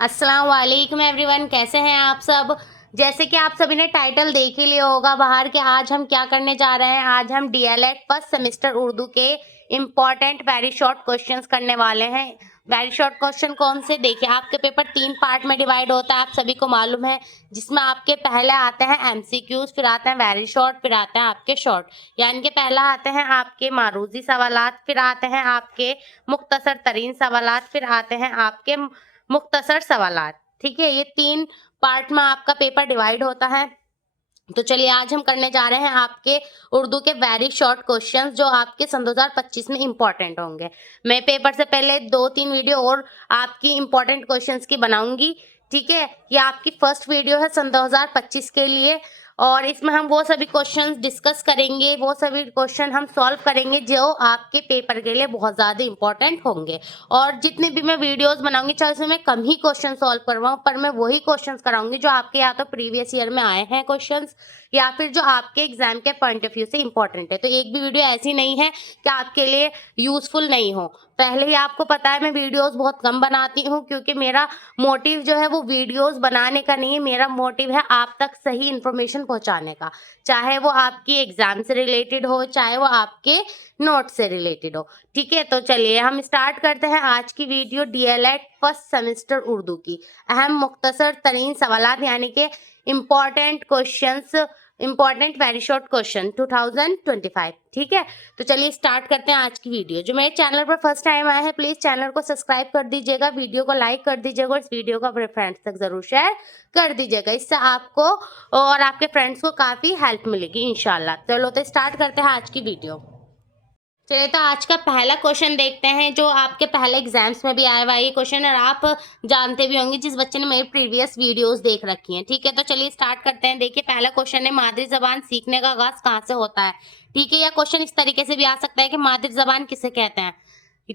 अस्सलाम वालेकुम एवरीवन, कैसे हैं आप सब। जैसे कि आप सभी ने टाइटल देख ही लिया होगा बाहर के, आज हम क्या करने जा रहे हैं। आज हम डीएलएड फर्स्ट सेमेस्टर उर्दू के इम्पॉर्टेंट वेरी शॉर्ट क्वेश्चंस करने वाले हैं। वेरी शॉर्ट क्वेश्चन कौन से, देखिए आपके पेपर 3 पार्ट में डिवाइड होता है, आप सभी को मालूम है। जिसमें आपके पहले आते हैं एमसीक्यूज, फिर आते हैं वेरी शॉर्ट, फिर आते हैं आपके शॉर्ट। यानी कि पहला आते हैं आपके मारूजी सवालात, फिर आते हैं आपके मुख्तसर तरीन सवालात, फिर आते हैं आपके मुख्तसर सवालात। ठीक है, ये 3 पार्ट में आपका पेपर डिवाइड होता है। तो चलिए आज हम करने जा रहे हैं आपके उर्दू के वेरी शॉर्ट क्वेश्चंस, जो आपके सन 2025 में इंपॉर्टेंट होंगे। मैं पेपर से पहले 2-3 वीडियो और आपकी इंपॉर्टेंट क्वेश्चंस की बनाऊंगी। ठीक है, ये आपकी फर्स्ट वीडियो है सन 2025 के लिए, और इसमें हम वो सभी क्वेश्चंस डिस्कस करेंगे, वो सभी क्वेश्चन हम सॉल्व करेंगे जो आपके पेपर के लिए बहुत ज़्यादा इंपॉर्टेंट होंगे। और जितने भी मैं वीडियोस बनाऊंगी, चाहे उसमें मैं कम ही क्वेश्चन सॉल्व करवाऊँ, पर मैं वही क्वेश्चंस कराऊंगी जो आपके या तो प्रीवियस ईयर में आए हैं क्वेश्चंस, या फिर जो आपके एग्जाम के पॉइंट ऑफ व्यू से इंपॉर्टेंट है। तो एक भी वीडियो ऐसी नहीं है कि आपके लिए यूजफुल नहीं हो। पहले ही आपको पता है मैं वीडियोस बहुत कम बनाती हूँ, क्योंकि मेरा मोटिव जो है वो वीडियोस बनाने का नहीं है, मेरा मोटिव है आप तक सही इन्फॉर्मेशन पहुंचाने का। चाहे वो आपकी एग्जाम से रिलेटेड हो, चाहे वो आपके नोट से रिलेटेड हो। ठीक है, तो चलिए हम स्टार्ट करते हैं आज की video DElEd first semester Urdu की अहम मुख्तसर तरीन सवालात, यानी कि important questions, important very short question 2025। ठीक है, तो चलिए स्टार्ट करते हैं आज की वीडियो। जो मेरे चैनल पर फर्स्ट टाइम आए हैं, प्लीज चैनल को सब्सक्राइब कर दीजिएगा, वीडियो को लाइक कर दीजिएगा, और इस वीडियो को अपने फ्रेंड्स तक जरूर शेयर कर दीजिएगा। इससे आपको और आपके फ्रेंड्स को काफी हेल्प मिलेगी इंशाल्लाह। चलो तो स्टार्ट करते हैं आज की वीडियो। चलिए तो आज का पहला क्वेश्चन देखते हैं, जो आपके पहले एग्जाम्स में भी आया हुआ ये क्वेश्चन, और आप जानते भी होंगे जिस बच्चे ने मेरी प्रीवियस वीडियोस देख रखी हैं। ठीक है, तो चलिए स्टार्ट करते हैं। देखिए पहला क्वेश्चन है, मादरी जबान सीखने का आगाज कहाँ से होता है। ठीक है, यह क्वेश्चन इस तरीके से भी आ सकता है कि मादरी जबान किसे कहते हैं।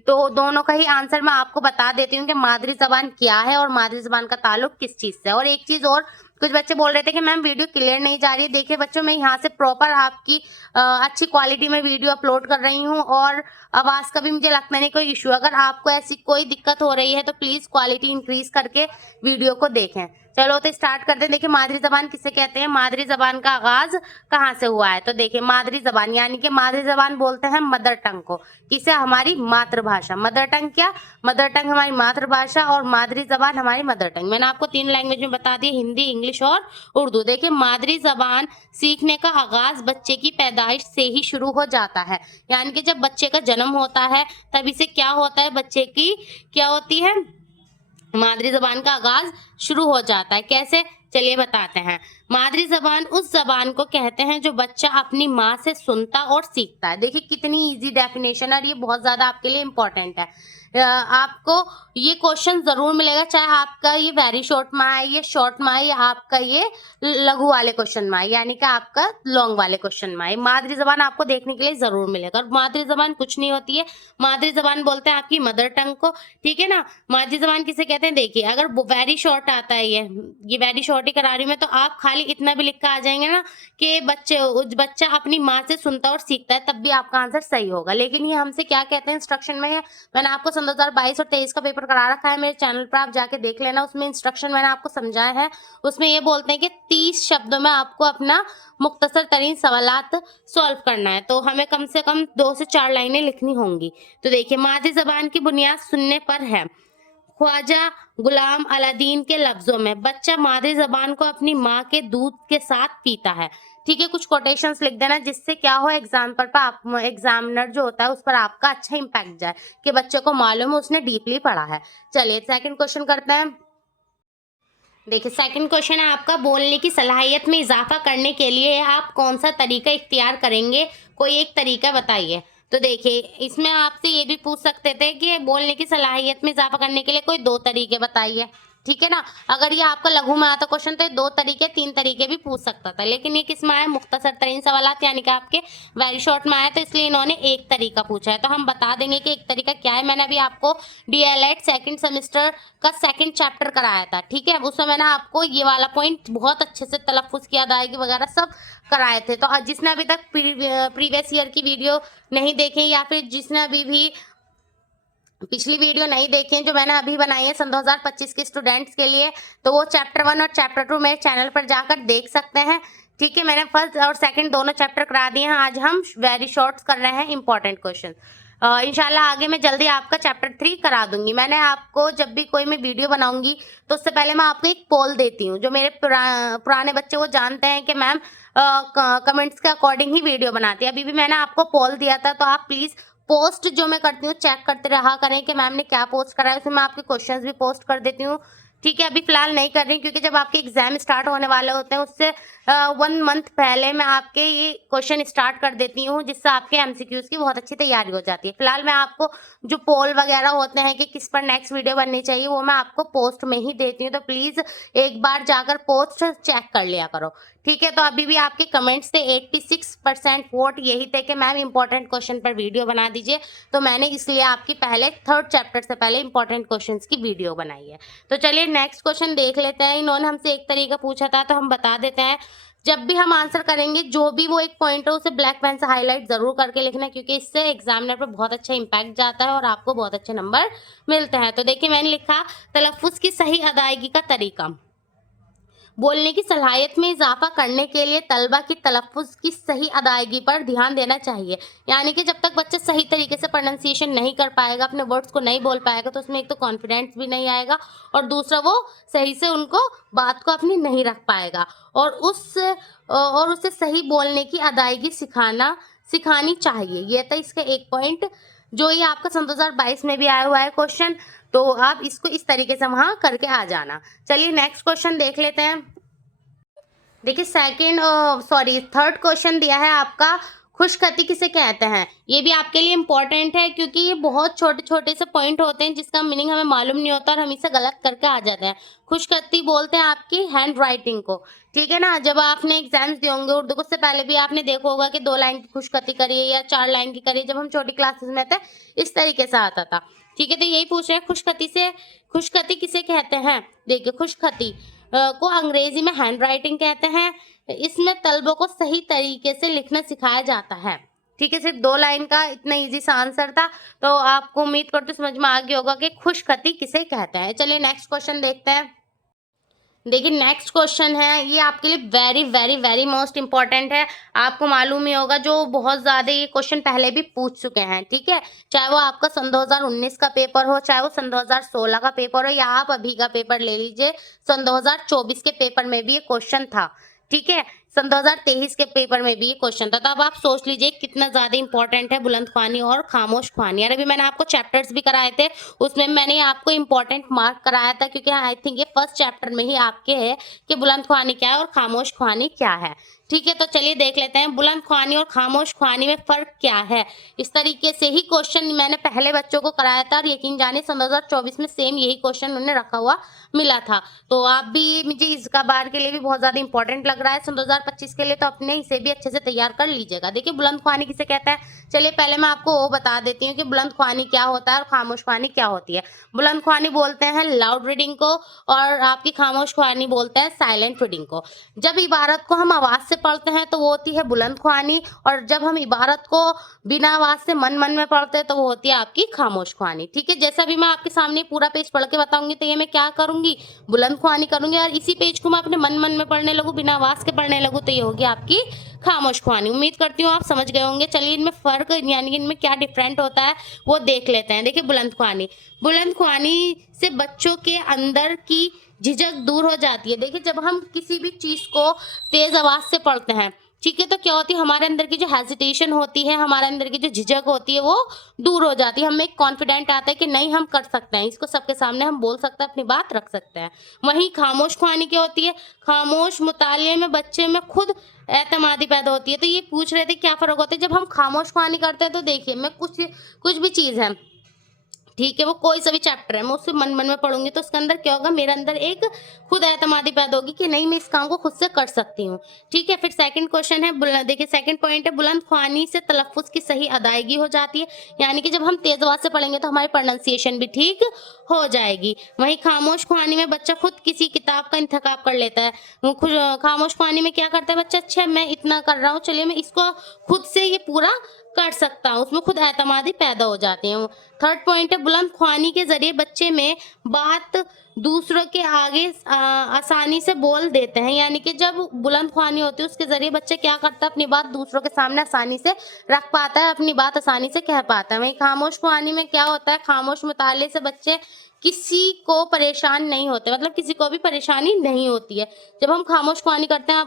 तो दोनों का ही आंसर मैं आपको बता देती हूँ कि मादरी जबान क्या है और मादरी जबान का ताल्लुक किस चीज से। और एक चीज और, कुछ बच्चे बोल रहे थे कि मैम वीडियो क्लियर नहीं जा रही है। देखिए बच्चों, मैं यहाँ से प्रॉपर आपकी अच्छी क्वालिटी में वीडियो अपलोड कर रही हूँ, और आवाज का भी मुझे लगता नहीं कोई इशू। अगर आपको ऐसी कोई दिक्कत हो रही है तो प्लीज क्वालिटी इंक्रीज करके वीडियो को देखें। चलो तो स्टार्ट करते हैं। देखिए मादरी जबान किसे कहते हैं, मादरी जबान का आगाज कहाँ से हुआ है। तो देखिए मादरी जबान यानी कि मादरी जबान बोलते हैं मदर टंग को, किसे, हमारी मातृभाषा। मदर टंग क्या, मदर टंग हमारी मातृभाषा, और मादरी जबान हमारी मदर टंग। मैंने आपको 3 लैंग्वेज में बता दी, हिंदी, इंग्लिश और उर्दू। देखिए मादरी जबान सीखने का आगाज बच्चे की पैदाइश से ही शुरू हो जाता है, यानी कि जब बच्चे का जन्म होता है तभी से क्या होता है, बच्चे की क्या होती है, मादरी जबान का आगाज शुरू हो जाता है। कैसे, चलिए बताते हैं। मादरी जबान उस जबान को कहते हैं जो बच्चा अपनी माँ से सुनता और सीखता है। देखिए कितनी इजी डेफिनेशन है, और ये बहुत ज्यादा आपके लिए इंपॉर्टेंट है। आपको ये क्वेश्चन जरूर मिलेगा, चाहे आपका ये वेरी शॉर्ट में आए, ये शॉर्ट में आए, या आपका ये लघु वाले क्वेश्चन में आए, यानी कि आपका लॉन्ग वाले क्वेश्चन में आए, मादरी जबान आपको देखने के लिए जरूर मिलेगा। और मादरी जबान कुछ नहीं होती है, मादरी जबान बोलते हैं आपकी मदर टंग को। ठीक है ना, मादरी जबान किसे कहते हैं। देखिए अगर वेरी शॉर्ट आता है, ये वेरी शॉर्ट ही करा रही हूँ मैं, तो आप खाली इतना भी लिख कर आ जाएंगे ना कि बच्चा अपनी माँ से सुनता और सीखता है, तब भी आपका आंसर सही होगा। लेकिन ये हमसे क्या कहते हैं इंस्ट्रक्शन में है, मैंने आपको सन 2022 और 23 का पेपर करा रखा है, मेरे चैनल पर आप जाके देख लेना, उसमें इंस्ट्रक्शन मैंने आपको समझाया है। उसमें ये बोलते हैं कि 30 शब्दों में आपको अपना मुख्तसर तरीन सवालात सॉल्व करना है, तो हमें कम से कम 2 से 4 लाइनें लिखनी होंगी। तो देखिए मादरी जबान की बुनियाद सुनने पर है। ख्वाजा गुलाम अलादीन के लफ्जों में, बच्चा मादरी जबान को अपनी माँ के दूध के साथ पीता है। ठीक है, कुछ कोटेशंस लिख देना, जिससे क्या हो, एग्जाम पर आप एग्जामिनर जो होता है उस पर आपका अच्छा इंपैक्ट जाए कि बच्चे को मालूम है, उसने डीपली पढ़ा है। चलिए सेकंड क्वेश्चन करते हैं। देखिए सेकंड क्वेश्चन है आपका, बोलने की सलाहियत में इजाफा करने के लिए आप कौन सा तरीका इख्तियार करेंगे, कोई एक तरीका बताइए। तो देखिए इसमें आपसे ये भी पूछ सकते थे कि बोलने की सलाहियत में इजाफा करने के लिए कोई 2 तरीके बताइए। ठीक है ना, अगर ये आपका लघु में आता क्वेश्चन तो 2 तरीके 3 तरीके भी पूछ सकता था, लेकिन ये किस में आया, मुख्तसर तरीन सवालात यानी कि आपके वेरी शॉर्ट में आया, तो इसलिए इन्होंने एक तरीका पूछा है। तो हम बता देंगे कि एक तरीका क्या है। मैंने अभी आपको डीएलएड सेकंड सेमेस्टर का सेकंड चैप्टर कराया था। ठीक है, उसमें मैंने आपको ये वाला पॉइंट बहुत अच्छे से तलफ्फुज की अदायगी वगैरह सब कराए थे। तो जिसने अभी तक प्रीवियस ईयर की वीडियो नहीं देखे, या फिर जिसने अभी भी पिछली वीडियो नहीं देखी है जो मैंने अभी बनाई है सन 2025 के स्टूडेंट्स के लिए, तो वो चैप्टर 1 और चैप्टर 2 मेरे चैनल पर जाकर देख सकते हैं। ठीक है, मैंने फर्स्ट और सेकंड दोनों चैप्टर करा दिए हैं। आज हम वेरी शॉर्ट्स कर रहे हैं इंपॉर्टेंट क्वेश्चन। इंशाल्लाह आगे मैं जल्दी आपका चैप्टर 3 करा दूंगी। मैंने आपको जब भी कोई मैं वीडियो बनाऊंगी तो उससे पहले मैं आपको एक पोल देती हूँ। जो मेरे पुराने बच्चे वो जानते हैं कि मैम कमेंट्स के अकॉर्डिंग ही वीडियो बनाती है। अभी भी मैंने आपको पोल दिया था, तो आप प्लीज पोस्ट जो मैं करती हूँ चेक करते रहा करें कि मैम ने क्या पोस्ट करा है। उसमें मैं आपके क्वेश्चंस भी पोस्ट कर देती हूँ। ठीक है, अभी फिलहाल नहीं कर रही क्योंकि जब आपके एग्जाम स्टार्ट होने वाले होते हैं उससे 1 मंथ पहले मैं आपके ये क्वेश्चन स्टार्ट कर देती हूँ, जिससे आपके एमसीक्यूज की बहुत अच्छी तैयारी हो जाती है। फिलहाल मैं आपको जो पोल वगैरह होते हैं कि किस पर नेक्स्ट वीडियो बननी चाहिए वो मैं आपको पोस्ट में ही देती हूँ, तो प्लीज एक बार जाकर पोस्ट चेक कर लिया करो। ठीक है, तो अभी भी आपके कमेंट्स थे 86% वोट यही थे कि मैम इंपॉर्टेंट क्वेश्चन पर वीडियो बना दीजिए, तो मैंने इसलिए आपकी पहले 3rd चैप्टर से पहले इंपॉर्टेंट क्वेश्चंस की वीडियो बनाई है। तो चलिए नेक्स्ट क्वेश्चन देख लेते हैं। इन्होंने हमसे एक तरीका पूछा था तो हम बता देते हैं। जब भी हम आंसर करेंगे जो भी वो एक पॉइंट है उसे ब्लैक पेन से हाईलाइट जरूर करके लिखना, क्योंकि इससे एग्जामिनर पर बहुत अच्छा इंपैक्ट जाता है और आपको बहुत अच्छे नंबर मिलते हैं। तो देखिए मैंने लिखा तलफ्फुज की सही अदायगी का तरीका। बोलने की सलाहियत में इजाफा करने के लिए तलबा की तलफ्फुज की सही अदायगी पर ध्यान देना चाहिए। यानी कि जब तक बच्चा सही तरीके से प्रोनाउंसिएशन नहीं कर पाएगा, अपने वर्ड्स को नहीं बोल पाएगा, तो उसमें एक तो कॉन्फिडेंस भी नहीं आएगा और दूसरा वो सही से उनको बात को अपनी नहीं रख पाएगा। और उसे सही बोलने की अदायगी सिखानी चाहिए। ये था इसका एक पॉइंट, जो ये आपका सन 2022 में भी आया हुआ है क्वेश्चन, तो आप इसको इस तरीके से वहां करके आ जाना। चलिए नेक्स्ट क्वेश्चन देख लेते हैं। देखिए थर्ड क्वेश्चन दिया है आपका, खुशखती किसे कहते हैं। ये भी आपके लिए इंपॉर्टेंट है क्योंकि ये बहुत छोटे छोटे से पॉइंट होते हैं जिसका मीनिंग हमें मालूम नहीं होता और हम इसे गलत करके आ जाते हैं। खुशखती बोलते हैं आपकी हैंड राइटिंग को। ठीक है ना, जब आपने एग्जाम्स दिए होंगे उर्दू को, उससे पहले भी आपने देखा होगा कि 2 लाइन की खुशखती करिए या 4 लाइन की करिए। जब हम छोटी क्लासेस में थे इस तरीके से आता था। ठीक है, तो यही पूछ रहे हैं खुशखती किसे कहते हैं। देखिए खुशखती को अंग्रेजी में हैंड राइटिंग कहते हैं। इसमें तलबों को सही तरीके से लिखना सिखाया जाता है। ठीक है, सिर्फ 2 लाइन का इतना इजी सा आंसर था, तो आपको उम्मीद करते समझ में आ गया होगा कि खुशखती किसे कहते हैं। चलिए नेक्स्ट क्वेश्चन देखते हैं। देखिए नेक्स्ट क्वेश्चन है, ये आपके लिए very very very most important है। आपको मालूम ही होगा जो बहुत ज़्यादा ये क्वेश्चन पहले भी पूछ चुके हैं। ठीक है, चाहे वो आपका सन 2019 का पेपर हो, चाहे वो सन 2016 का पेपर हो, या आप अभी का पेपर ले लीजिए, सन 2024 के पेपर में भी ये क्वेश्चन था। ठीक है, सन 2023 के पेपर में भी ये क्वेश्चन था। तो अब आप सोच लीजिए कितना ज्यादा इंपॉर्टेंट है बुलंद ख्वानी और खामोश ख्वानी। यार अभी मैंने आपको चैप्टर्स भी कराए थे, उसमें मैंने आपको इंपॉर्टेंट मार्क कराया था, क्योंकि आई थिंक ये फर्स्ट चैप्टर में ही आपके है कि बुलंद ख्वानी क्या है और खामोश ख्वानी क्या है। ठीक है, तो चलिए देख लेते हैं बुलंद ख्वानी और खामोश ख्वानी में फर्क क्या है। इस तरीके से ही क्वेश्चन मैंने पहले बच्चों को कराया था और यकीन जाने सन 2024 में सेम यही क्वेश्चन उन्होंने रखा हुआ मिला था। तो आप भी, मुझे इसका बार के लिए भी बहुत ज्यादा इंपॉर्टेंट लग रहा है सन 2025 के लिए, तो अपने इसे भी अच्छे से तैयार कर लीजिएगा। देखिए बुलंद ख्वानी किसे कहता है, चलिए पहले मैं आपको वो बता देती हूँ कि बुलंद ख्वानी क्या होता है और खामोश ख्वानी क्या होती है। बुलंद ख्वानी बोलते हैं लाउड रीडिंग को और आपकी खामोश ख्वानी बोलते हैं साइलेंट रीडिंग को। जब इबारत को हम आवाज से पढ़ते हैं तो वो होती है बुलंद ख्वानी, और जब हम इबारत को बिना आवाज से मन मन में पढ़ते हैं तो वो होती है आपकी खामोश ख्वानी। ठीक है, जैसा भी मैं आपके सामने पूरा पेज पढ़ के बताऊंगी तो ये मैं क्या करूंगी, बुलंद ख्वानी करूंगी, और इसी पेज को मैं अपने मन मन में पढ़ने लगूं, बिना आवाज के पढ़ने लगूं, तो ये होगी आपकी खामोश ख्वानी। उम्मीद करती हूँ आप समझ गए होंगे। चलिए इनमें फर्क यानी कि इनमें क्या डिफरेंट होता है वो देख लेते हैं। देखिए बुलंद ख्वानी से बच्चों के अंदर की झिझक दूर हो जाती है। देखिए जब हम किसी भी चीज को तेज आवाज से पढ़ते हैं, ठीक है, तो क्या होती है, हमारे अंदर की जो हेजिटेशन होती है, हमारे अंदर की जो झिझक होती है वो दूर हो जाती है। हमें एक कॉन्फिडेंट आता है कि नहीं हम कर सकते हैं, इसको सबके सामने हम बोल सकते हैं, अपनी बात रख सकते हैं। वहीं खामोश ख्वानी क्या होती है, खामोश मुतालिए में बच्चे में खुद एतमादी पैदा होती है। तो ये पूछ रहे थे क्या फर्क होता है जब हम खामोश ख्वानी करते हैं। तो देखिए मैं कुछ भी चीज है, ठीक है, वो कोई सा भी चैप्टर है, मैं उससे मन मन में पढ़ूंगी तो उसके अंदर क्या होगा, मेरे अंदर एक खुद एतमादी पैदा होगी कि नहीं मैं इस काम को खुद से कर सकती हूँ। ठीक है, फिर सेकंड क्वेश्चन है, देखिए सेकंड पॉइंट है, बुलंद ख्वानी से तलफ्फुज की सही अदायगी हो जाती है। यानी कि जब हम तेज आवाज से पढ़ेंगे तो हमारी प्रोनाउंसिएशन भी ठीक हो जाएगी। वहीं खामोश ख्वानी में बच्चा खुद किसी किताब का इंतखाब कर लेता है। खामोश ख्वानी में क्या करता है बच्चा, अच्छा मैं इतना कर रहा हूँ, चलिए मैं इसको खुद से ये पूरा कर सकता हूँ, उसमें खुद एतमादी पैदा हो जाते हैं। थर्ड पॉइंट है बुलंद ख्वानी के ज़रिए बच्चे में बात दूसरों के आगे आसानी से बोल देते हैं, यानी कि जब बुलंद ख्वानी होती है उसके ज़रिए बच्चा क्या करता है, अपनी बात दूसरों के सामने आसानी से रख पाता है, अपनी बात आसानी से कह पाता है। वहीं खामोश ख्वानी में क्या होता है, खामोश मुताले से बच्चे किसी को परेशान नहीं होते, मतलब किसी को भी परेशानी नहीं होती है। जब हम खामोश ख्वानी करते हैं,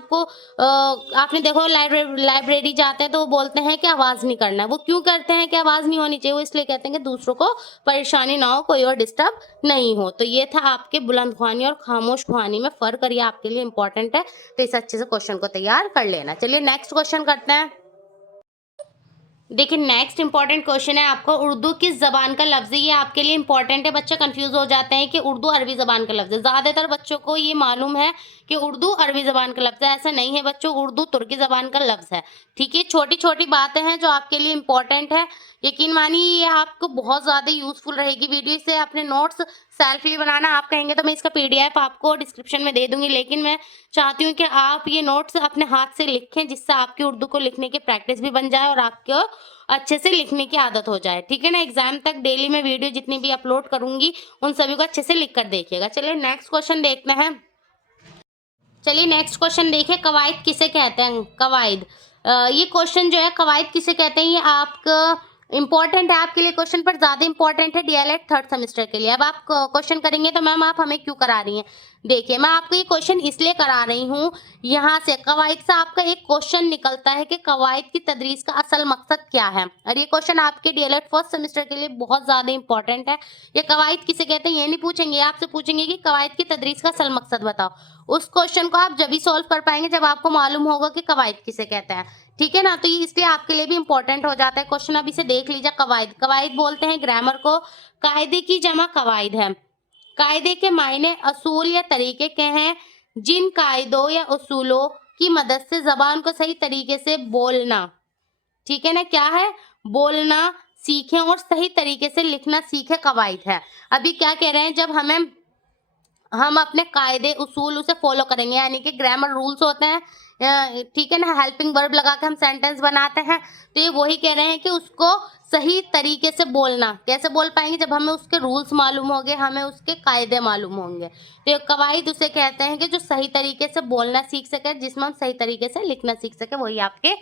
आपने देखो लाइब्रेरी जाते हैं तो वो बोलते हैं कि आवाज़ नहीं करना है। वो क्यों करते हैं कि आवाज़ नहीं होनी चाहिए? वो इसलिए कहते हैं कि दूसरों को परेशानी ना हो, कोई और डिस्टर्ब नहीं हो। तो ये था आपके बुलंद ख्वानी और खामोश ख्वानी में फ़र्क, और ये आपके लिए इंपॉर्टेंट है, तो इस अच्छे से क्वेश्चन को तैयार कर लेना। चलिए नेक्स्ट क्वेश्चन करते हैं। देखिए नेक्स्ट इंपॉर्टेंट क्वेश्चन है आपको, उर्दू किस ज़बान का लफ्ज़ है? ये आपके लिए इंपॉर्टेंट है। बच्चे कंफ्यूज हो जाते हैं कि उर्दू अरबी ज़बान का लफ्ज़ है। ज़्यादातर बच्चों को ये मालूम है कि उर्दू अरबी ज़बान का लफ्ज़ है। ऐसा नहीं है बच्चों, उर्दू तुर्की ज़बान का लफ्ज़ है। ठीक है, छोटी छोटी बातें हैं जो आपके लिए इंपॉर्टेंट है। यकीन मानिए ये आपको बहुत ज़्यादा यूज़फुल रहेगी वीडियो। इससे अपने नोट्स सेल्फली बनाना आप कहेंगे तो मैं इसका PDF आपको डिस्क्रिप्शन में दे दूंगी, लेकिन मैं चाहती हूँ कि आप ये नोट्स अपने हाथ से लिखें, जिससे आपकी उर्दू को लिखने की प्रैक्टिस भी बन जाए और आपको अच्छे से लिखने की आदत हो जाए। ठीक है ना, एग्जाम तक डेली मैं वीडियो जितनी भी अपलोड करूंगी उन सभी को अच्छे से लिख कर देखिएगा। चलिए नेक्स्ट क्वेश्चन देखते हैं। चलिए नेक्स्ट क्वेश्चन देखिए, कवायद किसे कहते हैं? कवायद, ये क्वेश्चन जो है कवायद किसे कहते हैं, ये आपका इंपॉर्टेंट है आपके लिए क्वेश्चन, पर ज्यादा इंपॉर्टेंट है डीएलएड थर्ड सेमेस्टर के लिए। अब आप क्वेश्चन करेंगे तो मैम आप हमें क्यों करा रही हैं? देखिए मैं आपको ये क्वेश्चन इसलिए करा रही हूँ, यहाँ से कवायद से आपका एक क्वेश्चन निकलता है कि कवायद की तदरीस का असल मकसद क्या है, और ये क्वेश्चन आपके डीएलएड फर्स्ट सेमेस्टर के लिए बहुत ज्यादा इंपॉर्टेंट है। ये कवायद किसे कहते हैं ये नहीं पूछेंगे, आपसे पूछेंगे कि कवायद की तदरीस का असल मकसद बताओ। उस क्वेश्चन को आप जब भी सॉल्व कर पाएंगे जब आपको मालूम होगा कि कवायद किसे कहते हैं। ठीक है ना, तो ये इसलिए आपके लिए भी इंपॉर्टेंट हो जाता है क्वेश्चन। अब इसे देख लीजिए, कवायद, कवायद बोलते हैं ग्रामर को, कायदे की जमा कवायद है। कायदे के मायने असूल या तरीके के हैं, जिन कायदों या उसूलों की मदद से जबान को सही तरीके से बोलना, ठीक है ना, क्या है, बोलना सीखें और सही तरीके से लिखना सीखे, कवायद है। अभी क्या कह रहे हैं, जब हम अपने कायदे उसूल उसे फॉलो करेंगे, यानी कि ग्रामर रूल्स होते हैं, ठीक है ना, हेल्पिंग वर्ब लगा के हम सेंटेंस बनाते हैं, तो ये वही कह रहे हैं कि उसको सही तरीके से बोलना। कैसे बोल पाएंगे? जब हमें उसके रूल्स मालूम होंगे, हमें उसके कायदे मालूम होंगे। तो ये कवायद उसे कहते हैं कि जो सही तरीके से बोलना सीख सके, जिसमें हम सही तरीके से लिखना सीख सके, वही आपके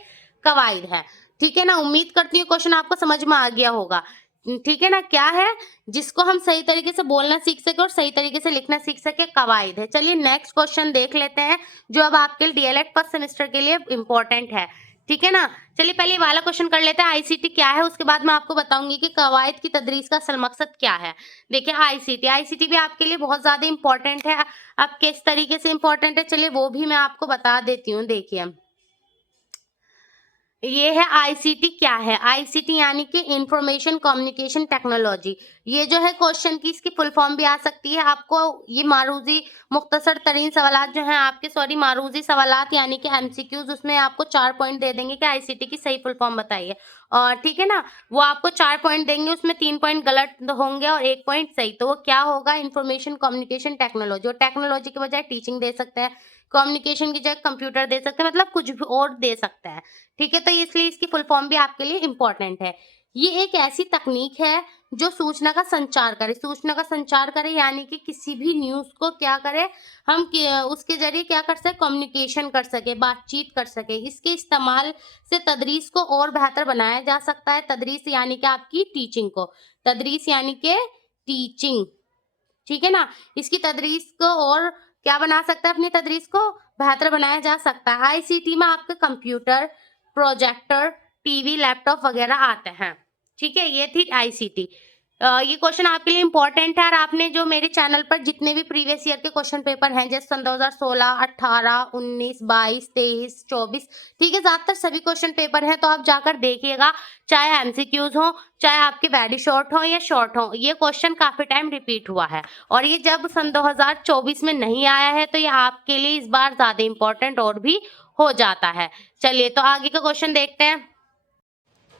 कवायद है। ठीक है ना, उम्मीद करती हूँ क्वेश्चन आपको समझ में आ गया होगा। ठीक है ना, क्या है, जिसको हम सही तरीके से बोलना सीख सके और सही तरीके से लिखना सीख सके, कवायद है। चलिए नेक्स्ट क्वेश्चन देख लेते हैं, जो अब आपके डीएलएड फर्स्ट सेमेस्टर के लिए इंपॉर्टेंट है। ठीक है ना, चलिए पहले वाला क्वेश्चन कर लेते हैं, आईसीटी क्या है, उसके बाद मैं आपको बताऊंगी कि कवायद की तदरीस का असल मकसद क्या है। देखिए आईसीटी भी आपके लिए बहुत ज्यादा इंपॉर्टेंट है। अब किस तरीके से इंपॉर्टेंट है, चलिए वो भी मैं आपको बता देती हूँ। देखिए ये है आईसीटी, क्या है आईसीटी, यानी कि इंफॉर्मेशन कम्युनिकेशन टेक्नोलॉजी। ये जो है क्वेश्चन की इसकी फुल फॉर्म भी आ सकती है आपको। ये मारूजी मुख्तसर तरीन सवालात जो हैं आपके, सॉरी मारूजी सवालात यानी कि एमसीक्यूज, उसमें आपको 4 पॉइंट दे देंगे कि आईसीटी की सही फुल फॉर्म बताइए, और ठीक है ना, वो आपको 4 पॉइंट देंगे, उसमें 3 पॉइंट गलत होंगे और 1 पॉइंट सही। तो वो क्या होगा, इंफॉर्मेशन कम्युनिकेशन टेक्नोलॉजी, और टेक्नोलॉजी के बजाय टीचिंग दे सकते हैं, कम्युनिकेशन की जगह कंप्यूटर दे सकते हैं, मतलब कुछ भी और दे सकते हैं। ठीक है, तो इसलिए इसकी फुल फॉर्म भी आपके लिए इंपॉर्टेंट है। ये एक ऐसी तकनीक है जो सूचना का संचार करे, सूचना का संचार करे, यानी कि किसी भी न्यूज़ को क्या करे, उसके जरिए क्या कर सके, कम्युनिकेशन कर सके, बातचीत कर सके। इसके इस्तेमाल से तदरीस को और बेहतर बनाया जा सकता है। तदरीस यानी कि आपकी टीचिंग को, तदरीस यानी कि टीचिंग, ठीक है ना, इसकी तदरीस को और क्या बना सकता है, अपनी तदरीस को बेहतर बनाया जा सकता है। आईसीटी में आपके कंप्यूटर, प्रोजेक्टर, टीवी, लैपटॉप वगैरह आते हैं। ठीक है, ये थी आईसीटी। ये क्वेश्चन आपके लिए इंपॉर्टेंट है, और आपने जो मेरे चैनल पर जितने भी प्रीवियस ईयर के क्वेश्चन पेपर हैं, जैसे सन 2016, 18, 19, 22, 23, 24, ठीक है, ज्यादातर सभी क्वेश्चन पेपर हैं, तो आप जाकर देखिएगा, चाहे एमसीक्यूज हो, चाहे आपके वेरी शॉर्ट हो या शॉर्ट हो, ये क्वेश्चन काफी टाइम रिपीट हुआ है, और ये जब सन 2024 में नहीं आया है, तो ये आपके लिए इस बार ज्यादा इंपॉर्टेंट और भी हो जाता है। चलिए तो आगे का क्वेश्चन देखते हैं।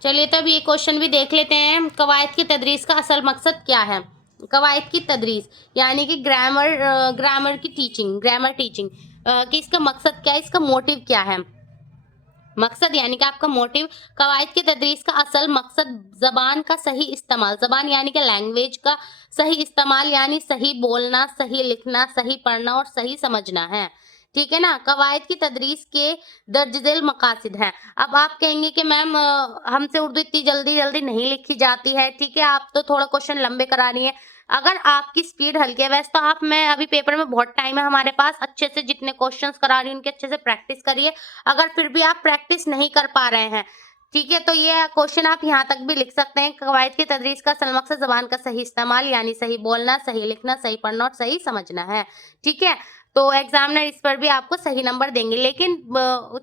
चलिए तो अब ये क्वेश्चन भी देख लेते हैं, कवायद की तदरीस का असल मकसद क्या है। कवायद की तदरीस यानी कि ग्रामर की टीचिंग, ग्रामर टीचिंग कि इसका मकसद क्या है, इसका मोटिव क्या है। मकसद यानी कि आपका मोटिव। कवायद की तदरीस का असल मकसद ज़बान का सही इस्तेमाल, ज़बान यानी कि लैंग्वेज का सही इस्तेमाल यानी सही बोलना, सही लिखना, सही पढ़ना और सही समझना है। ठीक है ना? कवायद की तदरीस के दर्ज झेल मकासद हैं। अब आप कहेंगे कि मैम हमसे उर्दू इतनी जल्दी-जल्दी नहीं लिखी जाती है, ठीक है? आप तो थोड़ा क्वेश्चन लंबे करा रही हैं। अगर आपकी स्पीड हल्की है, वैसे तो आप मैं अभी पेपर में बहुत टाइम है हमारे पास, अच्छे से जितने क्वेश्चंस करा रही हूँ उनके अच्छे से प्रैक्टिस करिए। अगर फिर भी आप प्रैक्टिस नहीं कर पा रहे हैं, ठीक है, तो ये क्वेश्चन आप यहाँ तक भी लिख सकते हैं। कवायद की तदरीस का असल मकसद ज़बान का सही इस्तेमाल यानी सही बोलना, सही लिखना, सही पढ़ना और सही समझना है। ठीक है? तो एग्जामिनर इस पर भी आपको सही नंबर देंगे, लेकिन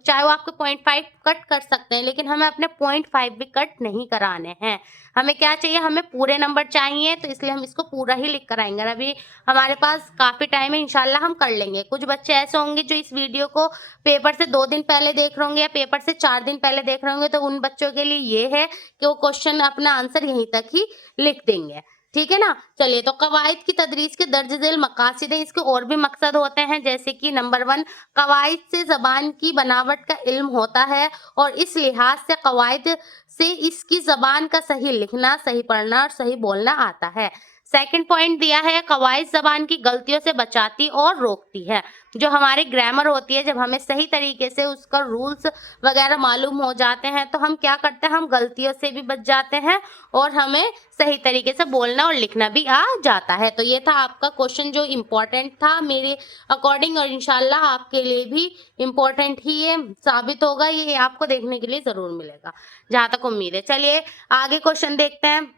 चाहे वो आपको 0.5 कट कर सकते हैं, लेकिन हमें अपने 0.5 भी कट नहीं कराने हैं। हमें क्या चाहिए? हमें पूरे नंबर चाहिए, तो इसलिए हम इसको पूरा ही लिख कर आएँगे। और अभी हमारे पास काफ़ी टाइम है, इंशाल्लाह हम कर लेंगे। कुछ बच्चे ऐसे होंगे जो इस वीडियो को पेपर से 2 दिन पहले देख रहे होंगे या पेपर से 4 दिन पहले देख रहे होंगे, तो उन बच्चों के लिए ये है कि वो क्वेश्चन अपना आंसर यहीं तक ही लिख देंगे। ठीक है ना? चलिए, तो कवायद की तदरीस के दर्ज झेल मकासद हैं, इसके और भी मकसद होते हैं, जैसे कि नंबर 1, कवायद से ज़बान की बनावट का इल्म होता है और इस लिहाज से कवायद से इसकी ज़बान का सही लिखना, सही पढ़ना और सही बोलना आता है। सेकंड पॉइंट दिया है, कवायद ज़बान की गलतियों से बचाती और रोकती है। जो हमारी ग्रामर होती है, जब हमें सही तरीके से उसका रूल्स वगैरह मालूम हो जाते हैं, तो हम क्या करते हैं, हम गलतियों से भी बच जाते हैं और हमें सही तरीके से बोलना और लिखना भी आ जाता है। तो ये था आपका क्वेश्चन जो इम्पोर्टेंट था मेरे अकॉर्डिंग, और इंशाल्लाह आपके लिए भी इम्पोर्टेंट ही ये साबित होगा, ये आपको देखने के लिए ज़रूर मिलेगा, जहाँ तक उम्मीद है। चलिए आगे क्वेश्चन देखते हैं।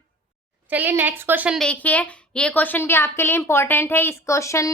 चलिए नेक्स्ट क्वेश्चन देखिए, ये क्वेश्चन भी आपके लिए इम्पोर्टेंट है। इस क्वेश्चन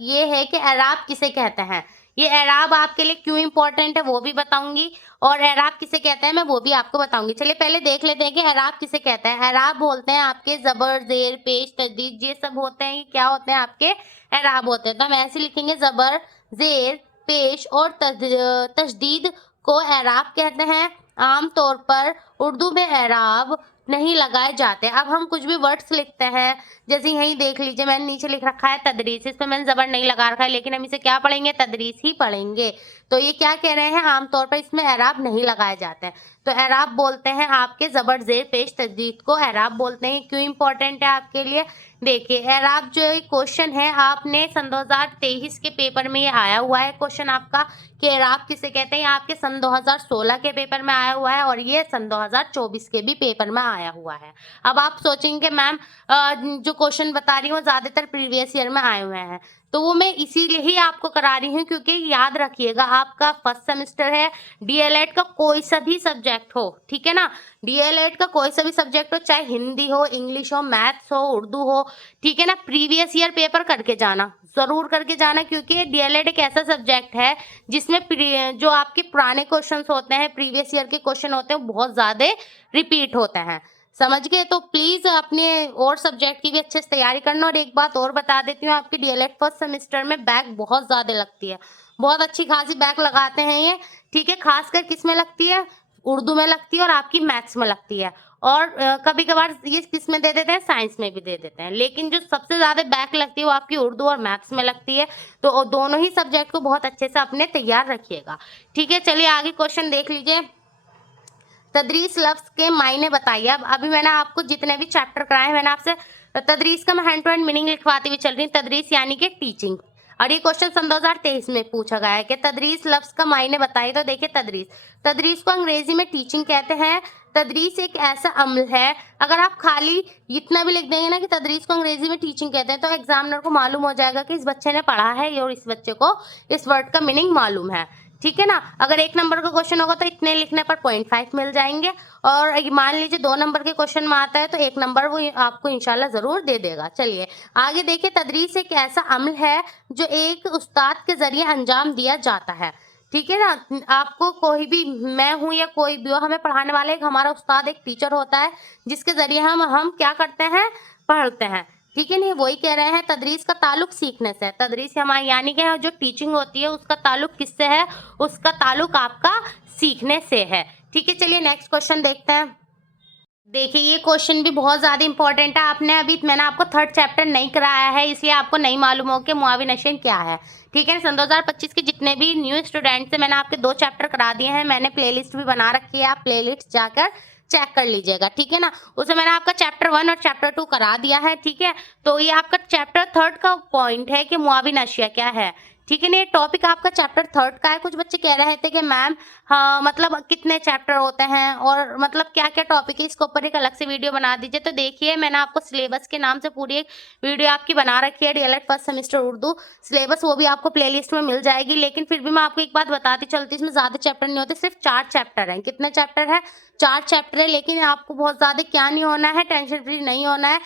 ये है कि एराब किसे कहते हैं। ये एराब आपके लिए क्यों इम्पोर्टेंट है वो भी बताऊंगी, और एराब किसे कहते हैं मैं वो भी आपको बताऊंगी। चलिए पहले देख लेते हैं कि एराब किसे कहते हैं। एराब बोलते हैं आपके जबर, जेर, पेश, तजदीद, ये सब होते हैं, ये क्या होते हैं आपके एराब होते हैं। तो हम ऐसे लिखेंगे, जबर, जेर, पेश और तजदीद को एराब कहते हैं। आमतौर पर उर्दू में एराब नहीं लगाए जाते। अब हम कुछ भी वर्ड्स लिखते हैं, जैसे यहीं देख लीजिए मैंने नीचे लिख रखा है तदरीस, इस पे मैंने ज़बर नहीं लगा रखा है, लेकिन हम इसे क्या पढ़ेंगे, तदरीस ही पढ़ेंगे। तो ये क्या कह रहे हैं, आमतौर पर इसमें एराब नहीं लगाए जाते हैं। तो एराब बोलते हैं आपके ज़बर, ज़ेर, पेश, तजदीद को एराब बोलते हैं। क्यों इंपॉर्टेंट है आपके लिए, देखिए एराब जो क्वेश्चन है आपने सन 2023 के पेपर में ये आया हुआ है क्वेश्चन आपका कि एराब किसे कहते हैं। आपके सन 2016 के पेपर में आया हुआ है और ये सन 2024 के भी पेपर में आया हुआ है। अब आप सोचेंगे मैम जो क्वेश्चन बता रही हूँ ज़्यादातर प्रीवियस ईयर में आए हुए हैं, तो वो मैं इसीलिए ही आपको करा रही हूँ, क्योंकि याद रखिएगा आपका फर्स्ट सेमेस्टर है, डीएलएड का कोई सा भी सब्जेक्ट हो, ठीक है ना, डीएलएड का कोई सा भी सब्जेक्ट हो, चाहे हिंदी हो, इंग्लिश हो, मैथ्स हो, उर्दू हो, ठीक है ना, प्रीवियस ईयर पेपर करके जाना, जरूर करके जाना, क्योंकि डीएलएड एक ऐसा सब्जेक्ट है जिसमें जो आपके पुराने क्वेश्चंस होते हैं, प्रीवियस ईयर के क्वेश्चन होते हैं, बहुत ज्यादा रिपीट होते हैं, समझ गए। तो प्लीज अपने और सब्जेक्ट की भी अच्छे से तैयारी करना। और एक बात और बता देती हूँ, आपकी डीएलएड फर्स्ट सेमेस्टर में बैक बहुत ज्यादा लगती है, बहुत अच्छी खासी बैक लगाते हैं ये, ठीक है, खासकर किस में लगती है, उर्दू में लगती है और आपकी मैथ्स में लगती है, और कभी कभार ये किस में दे देते हैं, साइंस में भी दे देते हैं, लेकिन जो सबसे ज्यादा बैक लगती है वो आपकी उर्दू और मैथ्स में लगती है। तो दोनों ही सब्जेक्ट को बहुत अच्छे से अपने तैयार रखिएगा, ठीक है। चलिए आगे क्वेश्चन देख लीजिए, तदरीस लफ्ज के मायने बताइए। अब अभी मैंने आपको जितने भी चैप्टर कराए हैं, मैंने आपसे तदरीस का मैं हैंड टू हैंड मीनिंग लिखवाती हुई चल रही हूँ। तदरीस यानी कि टीचिंग, और ये क्वेश्चन सन 2023 में पूछा गया है कि तदरीस लफ्ज का मायने बताइए। तो देखिए तदरीस को अंग्रेजी में टीचिंग कहते हैं। तदरीस एक ऐसा अमल है, अगर आप खाली इतना भी लिख देंगे ना कि तदरीस को अंग्रेजी में टीचिंग कहते हैं, तो एग्जामिनर को मालूम हो जाएगा कि इस बच्चे ने पढ़ा है और इस बच्चे को इस वर्ड का मीनिंग मालूम है, ठीक है ना। अगर 1 नंबर का क्वेश्चन होगा तो इतने लिखने पर 0.5 मिल जाएंगे, और मान लीजिए 2 नंबर के क्वेश्चन में आता है तो 1 नंबर वो आपको इंशाल्लाह जरूर दे देगा। चलिए आगे देखिए, तदरीस एक ऐसा अमल है जो एक उस्ताद के जरिए अंजाम दिया जाता है, ठीक है ना। आपको कोई भी, मैं हूँ या कोई भी हो, हमें पढ़ाने वाला एक हमारा उस्ताद, एक टीचर होता है जिसके जरिए हम क्या करते हैं, पढ़ते हैं, ठीक है। नहीं, वही कह रहे हैं तदरीस का ताल्लुक सीखने से है। तदरीस हमारी यानी कि जो टीचिंग होती है उसका ताल्लुक किससे है, उसका ताल्लुक आपका सीखने से है, ठीक है। चलिए नेक्स्ट क्वेश्चन देखते हैं। देखिए, ये क्वेश्चन भी बहुत ज़्यादा इम्पोर्टेंट है। मैंने आपको थर्ड चैप्टर नहीं कराया है, इसलिए आपको नहीं मालूम हो कि मुआविन अशियाँ क्या है। ठीक है? सन 2025 के जितने भी न्यू स्टूडेंट्स हैं, मैंने आपके 2 चैप्टर करा दिए हैं। मैंने प्लेलिस्ट भी बना रखी है, आप प्लेलिस्ट जाकर चेक कर लीजिएगा। ठीक है ना? उसमें मैंने आपका चैप्टर 1 और चैप्टर 2 करा दिया है। ठीक है? तो ये आपका चैप्टर 3 का पॉइंट है कि मुआविन अशिया क्या है। ठीक है ना? ये टॉपिक आपका चैप्टर 3 का है। कुछ बच्चे कह रहे थे कि मैम, हाँ, मतलब कितने चैप्टर होते हैं और मतलब क्या-क्या टॉपिक है, इसके ऊपर एक अलग से वीडियो बना दीजिए। तो देखिए, मैंने आपको सिलेबस के नाम से पूरी एक वीडियो आपकी बना रखी है, DElEd first semester Urdu syllabus, वो भी आपको प्लेलिस्ट में मिल जाएगी। लेकिन फिर भी मैं आपको एक बात बताती चलती, इसमें ज़्यादा चैप्टर नहीं होते, सिर्फ 4 चैप्टर हैं। कितने चैप्टर है? 4 चैप्टर है। लेकिन आपको बहुत ज़्यादा क्या नहीं होना है, टेंशन फ्री नहीं होना है।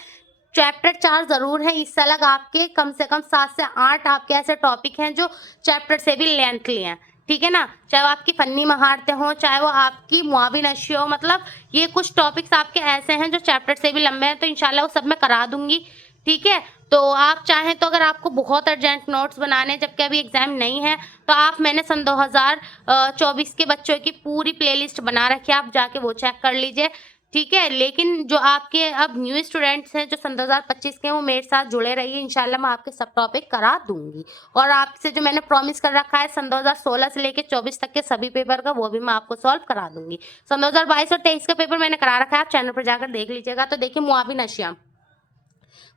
चैप्टर 4 ज़रूर है, इससे अलग आपके कम से कम 7 से 8 आपके ऐसे टॉपिक हैं जो चैप्टर से भी लेंथी हैं। ठीक है ना? चाहे वो आपकी फ़न्नी महारतें हों, चाहे वो आपकी मुआविन अशिया हो, मतलब ये कुछ टॉपिक्स आपके ऐसे हैं जो चैप्टर से भी लंबे हैं, तो इंशाल्लाह वो सब मैं करा दूँगी। ठीक है? तो आप चाहें तो, अगर आपको बहुत अर्जेंट नोट्स बनाने हैं जबकि अभी एग्ज़ाम नहीं है, तो आप मैंने सन 2024 के बच्चों की पूरी प्लेलिस्ट बना रखी है, आप जाके वो चेक कर लीजिए। ठीक है? लेकिन जो आपके अब न्यू स्टूडेंट्स हैं जो सन 2025 के हैं, वो मेरे साथ जुड़े रहिए, इंशाल्लाह मैं आपके सब टॉपिक करा दूँगी। और आपसे जो मैंने प्रॉमिस कर रखा है सन 2016 से लेके 24 तक के सभी पेपर का, वो भी मैं आपको सॉल्व करा दूँगी। सन 2022 और 23 का पेपर मैंने करा रखा है, आप चैनल पर जाकर देख लीजिएगा। तो देखिए, मुआविन अशिया,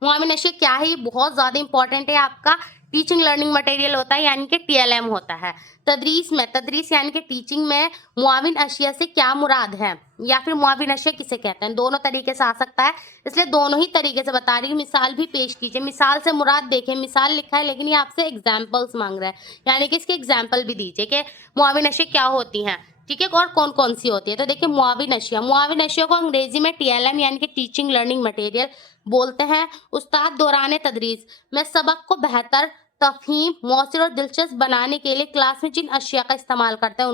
मुआविन अशिया क्या है? ये बहुत ज़्यादा इंपॉर्टेंट है, आपका टीचिंग लर्निंग मटेरियल होता है, यानी कि टीएलएम होता है। तदरीस यानी कि टीचिंग में मुआविन अशिया से क्या मुराद है, या फिर मुआविन अशिया किसे कहते हैं, दोनों तरीके से आ सकता है, इसलिए दोनों ही तरीके से बता रही हूँ। मिसाल भी पेश कीजिए। मिसाल से मुराद देखें, मिसाल लिखा है लेकिन ये आपसे एग्जाम्पल्स मांग रहा है, यानी कि इसके एग्जाम्पल भी दीजिए कि मुआविन अशिया क्या होती हैं। ठीक है? और कौन कौन सी होती है। तो देखिए, मुआविन अशिया को अंग्रेजी में टीएलएम यानी कि टीचिंग लर्निंग मटेरियल बोलते हैं। उस्ताद दौरान तदरीस में सबक को बेहतर, तफहीम, मौसर और दिलचस्प बनाने के लिए क्लास में जिन अशिया का इस्तेमाल करते हैं,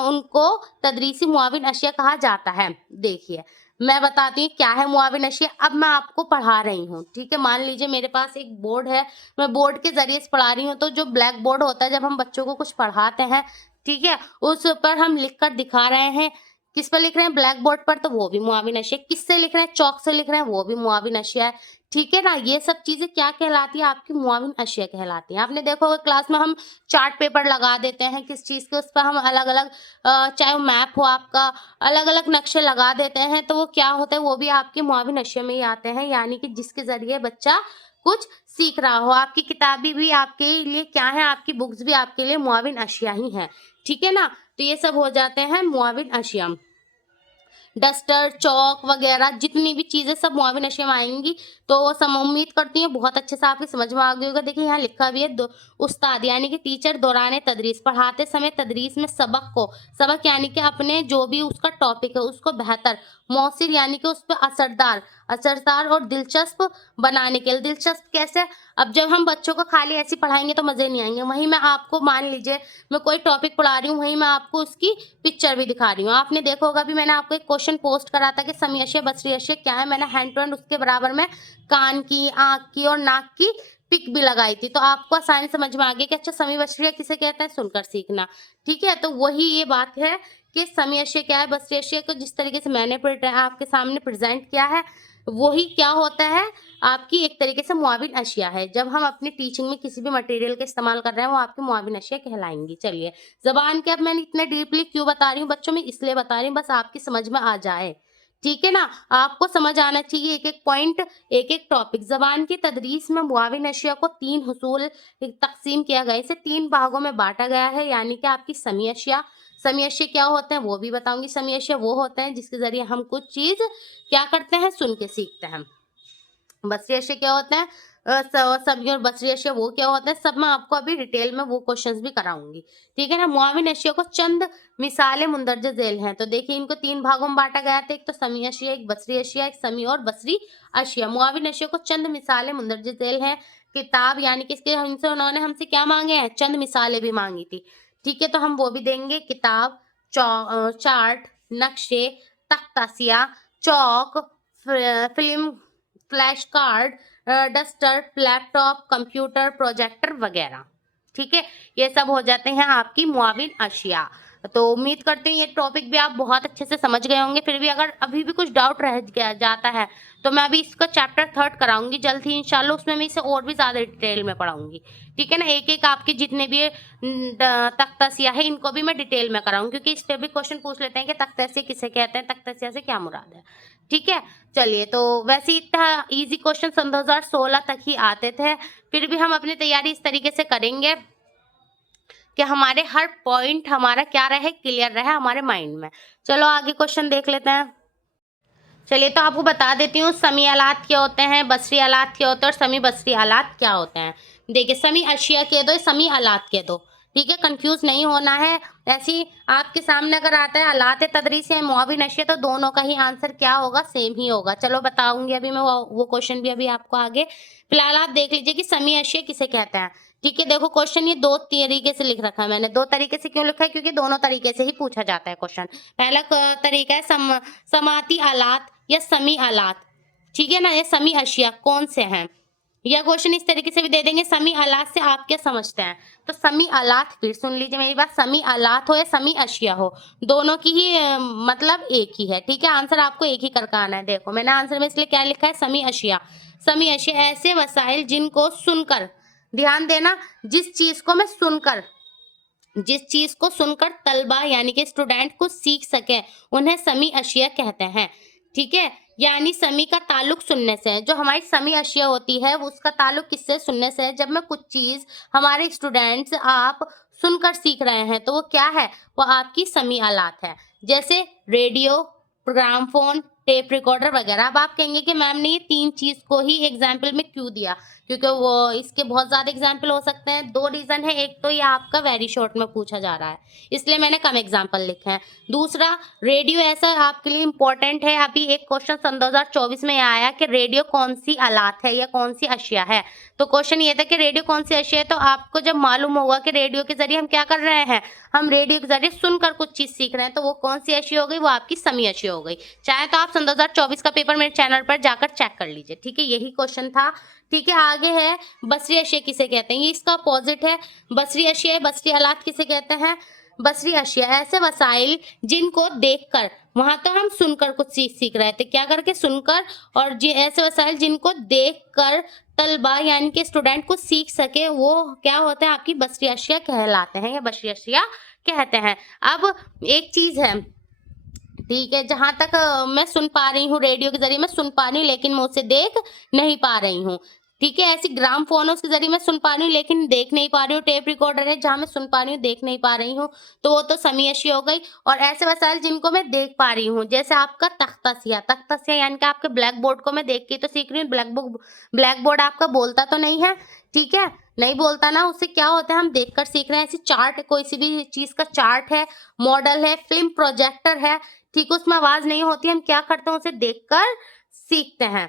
उनको तदरीसी मुआविन अशिया कहा जाता है। देखिए, मैं बताती हूँ क्या है मुआविन अशिया। अब मैं आपको पढ़ा रही हूँ। ठीक है? मान लीजिए मेरे पास एक बोर्ड है, मैं बोर्ड के जरिए से पढ़ा रही हूँ। तो जो ब्लैक बोर्ड होता है, जब हम बच्चों को कुछ पढ़ाते हैं, ठीक है, उस पर हम लिख कर दिखा रहे हैं। किस पर लिख रहे हैं? ब्लैक बोर्ड पर, तो वो भी मुआविन अशिया। किससे लिख रहे हैं? चॉक से लिख रहे हैं, वो भी मुआविन अशिया है। ठीक है ना? ये सब चीजें क्या कहलाती है? आपकी मुआविन अशिया कहलाती है। आपने देखा होगा क्लास में हम चार्ट पेपर लगा देते हैं किस चीज के, उस पर हम अलग अलग, चाहे वो मैप हो आपका, अलग अलग नक्शे लगा देते हैं, तो वो क्या होता है? वो भी आपके मुआविन अशिया में ही आते हैं, यानी कि जिसके जरिए बच्चा कुछ सीख रहा हो। आपकी किताबी भी आपके लिए क्या है? आपकी बुक्स भी आपके लिए मुआविन अशिया ही है। ठीक है ना? तो ये सब हो जाते हैं मुआविन अशिया। डस्टर, चौक वगैरह जितनी भी चीज़ें सब मुआविन अशिया में आएँगी। तो सम उम्मीद करती हूँ बहुत अच्छे से आपकी समझ में आ गई होगा। देखिए, यहाँ लिखा भी है, दो उस्ताद यानी कि टीचर दौरान तदरीस, पढ़ाते समय तदरीस में सबक यानी कि अपने जो भी उसका टॉपिक है उसको बेहतर, मौसिर यानी कि उस पे असरदार और दिलचस्प बनाने के लिए। दिलचस्प कैसे? अब जब हम बच्चों को खाली ऐसे ही पढ़ाएँगे तो मज़े नहीं आएँगे। वहीं मैं आपको, मान लीजिए मैं कोई टॉपिक पढ़ा रही हूँ, वहीं मैं आपको उसकी पिक्चर भी दिखा रही हूँ। आपने देखा होगा, अभी मैंने आपको एक क्वेश्चन पोस्ट करा था कि समी अशिया बसरी अशिया क्या है। मैंने हैंड टू हैंड उसके बराबर में कान की, आँख की और नाक की पिक भी लगाई थी, तो आपको आसानी समझ में आ गया कि अच्छा समी बसरिया किसे कहते हैं, सुनकर सीखना। ठीक है? तो वही ये बात है कि समी अशिया क्या है, बसरी अशिया को जिस तरीके से मैंने आपके सामने प्रेजेंट किया है, वही क्या होता है, आपकी एक तरीके से मुआविन अशिया है। जब हम अपनी टीचिंग में किसी भी मटेरियल का इस्तेमाल कर रहे हैं, वो आपकी मुआविन अशिया कहलाएंगी। चलिए, ज़बान के अब मैंने इतने डीपली क्यों बता रही हूँ बच्चों में, इसलिए बता रही हूँ बस आपकी समझ में आ जाए। ठीक है ना? आपको समझ आना चाहिए एक-एक पॉइंट, एक-एक टॉपिक। ज़बान की तदरीस में मुआविन अशिया को 3 हुसूल तक़सीम किया गया है, इसे 3 भागों में बाँटा गया है, यानी कि आपकी समी अशिया। समी अशिया क्या होते हैं वो भी बताऊँगी। समी अशिया वो होते हैं जिसके ज़रिए हम कुछ चीज़ क्या करते हैं, सुन के सीखते हैं। बसरी अशिया क्या होता है, समी और बसरी अशिया वो क्या होता है, सब मैं आपको अभी डिटेल में वो क्वेश्चंस भी कराऊंगी। ठीक है ना? मुआविन अशिया को चंद मिसालें मुंदरज झेल हैं। तो देखिए, इनको 3 भागों में बांटा गया था, एक तो समी अशिया, एक बसरी अशिया, एक समी और बसरी अशिया। मुआविन अशिया को चंद मिसालें मुंदरज झेल हैं। किताब यानी कि इसके इनसे उन्होंने हमसे क्या मांगे हैं, चंद मिसालें भी मांगी थी। ठीक है? तो हम वो भी देंगे। किताब, चार्ट, नक्शे, तख्तासिया, chalk, film, flash card, duster, laptop, computer, projector वगैरह। ठीक है? ये सब हो जाते हैं आपकी मुआविन अशिया। तो उम्मीद करती हूँ ये टॉपिक भी आप बहुत अच्छे से समझ गए होंगे। फिर भी अगर अभी भी कुछ डाउट रह गया जाता है तो मैं अभी इसका चैप्टर 3 कराऊंगी जल्द ही इंशाल्लाह। उसमें मैं इसे और भी ज़्यादा डिटेल में पढ़ाऊंगी, ठीक है ना। एक एक आपके जितने भी तख्तासिया है इनको भी मैं डिटेल में कराऊंगी, क्योंकि इस पे भी क्वेश्चन पूछ लेते हैं कि तख्तासिया किसे कहते हैं, तख्तासिया से क्या मुराद है, ठीक है। चलिए, तो वैसे इतना इजी क्वेश्चन सन 2016 तक ही आते थे। फिर भी हम अपनी तैयारी इस तरीके से करेंगे कि हमारे हर पॉइंट हमारा क्या रहे, क्लियर रहे हमारे माइंड में। चलो आगे क्वेश्चन देख लेते हैं। चलिए, तो आपको बता देती हूँ समी आलात क्या होते हैं, बसरी आलात क्या होते हैं और समी बसरी आलात क्या होते हैं। देखिए, समी अशिया कह दो, समी आलात कह दो, ठीक है, कंफ्यूज नहीं होना है। ऐसी आपके सामने अगर आता है आलात तदरीस या मुआविन अशिया, तो दोनों का ही आंसर क्या होगा, सेम ही होगा। चलो बताऊंगी अभी मैं वो क्वेश्चन भी अभी आपको आगे। फिलहाल आप देख लीजिए कि समी अशिया किसे कहते हैं, ठीक है। देखो क्वेश्चन ये दो तरीके से लिख रखा है मैंने। दो तरीके से क्यों लिखा है, क्योंकि दोनों तरीके से ही पूछा जाता है क्वेश्चन। पहला तरीका है समाती आलात या समी आलात, ठीक है ना। ये समी अशिया कौन से हैं, या क्वेश्चन इस तरीके से भी दे देंगे, समी आलात से आप क्या समझते हैं। तो समी आलात, फिर सुन लीजिए मेरी बात, समी आलात हो या समी अशिया हो, दोनों की ही मतलब एक ही है, ठीक है। आंसर आपको एक ही करके आना है। देखो मैंने आंसर में इसलिए क्या लिखा है, समी अशिया। समी अशिया ऐसे वसाइल जिनको सुनकर, ध्यान देना, जिस चीज को सुनकर तलबा यानी कि स्टूडेंट को सीख सके उन्हें समी अशिया कहते हैं, ठीक है। यानी समी का ताल्लुक सुनने से है। जो हमारी समी अशिया होती है उसका ताल्लुक किससे, सुनने से है। जब मैं कुछ चीज हमारे स्टूडेंट्स आप सुनकर सीख रहे हैं तो वो क्या है, वो आपकी समी आलात है। जैसे रेडियो, ग्रामोफोन, टेप रिकॉर्डर वगैरह। अब आप कहेंगे कि मैम ने ये तीन चीज को ही एग्जाम्पल में क्यों दिया, क्योंकि वो इसके बहुत ज्यादा एग्जाम्पल हो सकते हैं। दो रीजन है, एक तो ये आपका वेरी शॉर्ट में पूछा जा रहा है इसलिए मैंने कम एग्जाम्पल लिखे हैं। दूसरा, रेडियो ऐसा आपके लिए इंपॉर्टेंट है। अभी एक क्वेश्चन सन 2024 में आया कि रेडियो कौन सी आलात है या कौन सी अशिया है। तो क्वेश्चन ये था कि रेडियो कौन सी अशिया है। तो आपको जब मालूम होगा कि रेडियो के जरिए हम क्या कर रहे हैं, हम रेडियो के जरिए सुनकर कुछ चीज सीख रहे हैं, तो वो कौन सी अशिया हो गई, वो आपकी समी अशिया हो गई। चाहे तो आप सन 2024 का पेपर मेरे चैनल पर जाकर चेक कर लीजिए, ठीक है। यही क्वेश्चन था, ठीक है। आगे है बसरी अशिया किसे कहते हैं, ये इसका अपोजिट है। बसरी अशिया, बसरी आलात किसे कहते हैं, बसरी अशिया ऐसे वसाइल जिनको देखकर, वहां तो हम सुनकर कुछ सीख रहे थे, क्या करके, सुनकर, और ऐसे वसाइल जिनको देखकर तलबा यानी कि स्टूडेंट को सीख सके, वो क्या होते हैं, आपकी बसरी अशिया कहलाते हैं या बसरी अशिया कहते हैं। अब एक चीज है, ठीक है, जहां तक मैं सुन पा रही हूँ, रेडियो के जरिए मैं सुन पा रही हूँ लेकिन मैं उसे देख नहीं पा रही हूँ, ठीक है। ऐसी ग्राम फोन के जरिए मैं सुन पा रही हूँ लेकिन देख नहीं पा रही हूँ। टेप रिकॉर्डर है जहां मैं सुन पा रही हूँ, देख नहीं पा रही हूँ, तो वो तो समी अशिया हो गई। और ऐसे वसाइल जिनको मैं देख पा रही हूँ, जैसे आपका तख्तासिया यानी कि आपके ब्लैक बोर्ड को मैं देख के तो सीख रही हूँ। ब्लैक बोर्ड आपका बोलता तो नहीं है, ठीक है, नहीं बोलता ना, उससे क्या होता है, हम देखकर सीख रहे हैं। ऐसी चार्ट, कोई सी भी चीज का चार्ट है, मॉडल है, फिल्म प्रोजेक्टर है, ठीक, उसमें आवाज नहीं होती, हम क्या करते हैं, उसे देखकर सीखते हैं,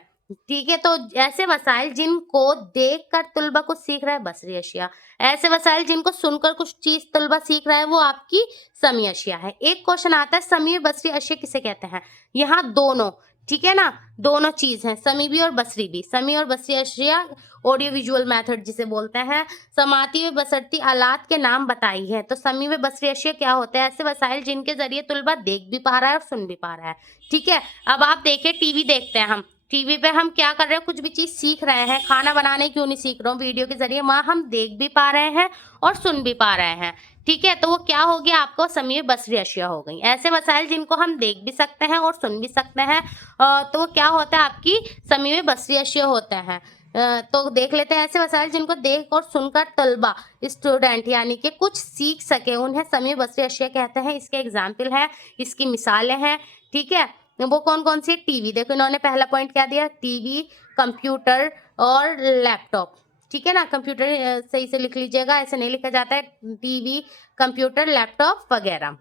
ठीक है। तो ऐसे वसाइल जिनको देखकर तुलबा कुछ सीख रहा है, बसरी अशिया। ऐसे वसाइल जिनको सुनकर कुछ चीज तुलबा सीख रहा है, वो आपकी समी अशिया है। एक क्वेश्चन आता है समी और बसरी अशिया किसे कहते हैं। यहाँ दोनों, ठीक है ना, दोनों चीज हैं, समी भी और बसरी भी। समी और बसरी अशिया ऑडियो विजुअल मेथड जिसे बोलते हैं। समाती व बसरती आलात के नाम बताई है। तो समी व बसरी अशिया क्या होते हैं, ऐसे वसाइल जिनके जरिए तुलबा देख भी पा रहा है और सुन भी पा रहा है, ठीक है। अब आप देखिए, टीवी देखते हैं हम, टीवी पे हम क्या कर रहे हैं, कुछ भी चीज सीख रहे हैं। खाना बनाने क्यों नहीं सीख रहा हूँ, वीडियो के जरिए वहां हम देख भी पा रहे हैं और सुन भी पा रहे हैं, ठीक है। तो वो क्या हो गया, आपको समी बसरी अशिया हो गई। ऐसे वसाइल जिनको हम देख भी सकते हैं और सुन भी सकते हैं, तो वो क्या होता है, आपकी समी बसरी अशिया होता है। तो देख लेते हैं, ऐसे वसाइल जिनको देख और सुनकर तलबा स्टूडेंट यानी कि कुछ सीख सके, उन्हें समी बसरी अशिया कहते हैं। इसके एग्जाम्पल है, इसकी मिसालें हैं, ठीक है। वो कौन कौन सी, टीवी, देखो इन्होंने पहला पॉइंट क्या दिया, टीवी, कंप्यूटर और लैपटॉप, ठीक है ना। कंप्यूटर सही से लिख लीजिएगा, ऐसे नहीं लिखा जाता है, टीवी, कंप्यूटर, लैपटॉप वगैरह।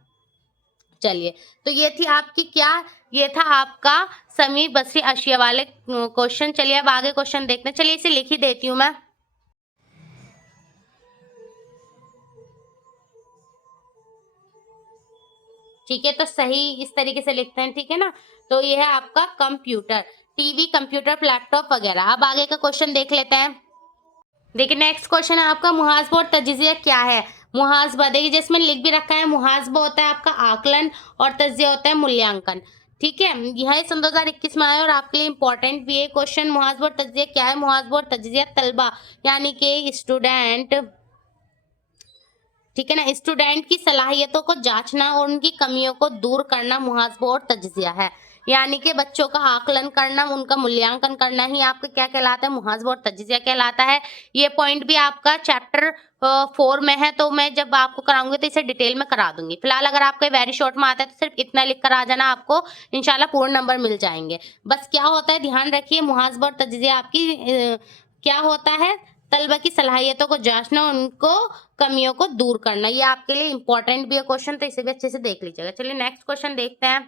चलिए, तो ये थी आपकी क्या, ये था आपका समी बसरी अशिया वाले क्वेश्चन। चलिए अब आगे क्वेश्चन देखते हैं। चलिए इसे लिख ही देती हूँ मैं, ठीक है। तो सही इस तरीके से लिखते हैं, ठीक है ना। तो ये है आपका कंप्यूटर, टीवी, कंप्यूटर, लैपटॉप वगैरह। अब आगे का क्वेश्चन देख लेते हैं। देखिए नेक्स्ट क्वेश्चन है आपका, मुहासबा और तजिज़िया क्या है। मुहासबा, देखिए जिसमें लिख भी रखा है, मुहासबा होता है आपका आकलन और तज्जिया होता है मूल्यांकन। ठीक है, यह सन 2021 में आया और आपके लिए इंपॉर्टेंट भी है क्वेश्चन। मुहासबा और तज्जिया क्या है? मुहासबा और तज्जिया तलबा यानी कि स्टूडेंट, ठीक है ना, स्टूडेंट की सलाहियतों को जांचना और उनकी कमियों को दूर करना मुहासबा और तज्जिया है। यानी कि बच्चों का आकलन करना, उनका मूल्यांकन करना ही आपका क्या कहलाता है? मुहासबा और तज्जिया कहलाता है। ये पॉइंट भी आपका चैप्टर 4 में है, तो मैं जब आपको कराऊंगी तो इसे डिटेल में करा दूंगी। फिलहाल अगर आपको वेरी शॉर्ट में आता है तो सिर्फ इतना लिख कर आ जाना, आपको इंशाल्लाह पूर्ण नंबर मिल जाएंगे। बस क्या होता है, ध्यान रखिए, मुहासबा और तज्जिया आपकी क्या होता है? तलबा की सलाहियतों को जांचना, उनको कमियों को दूर करना। ये आपके लिए इंपॉर्टेंट भी है क्वेश्चन, तो इसे भी अच्छे से देख लीजिएगा। चलिए नेक्स्ट क्वेश्चन देखते हैं।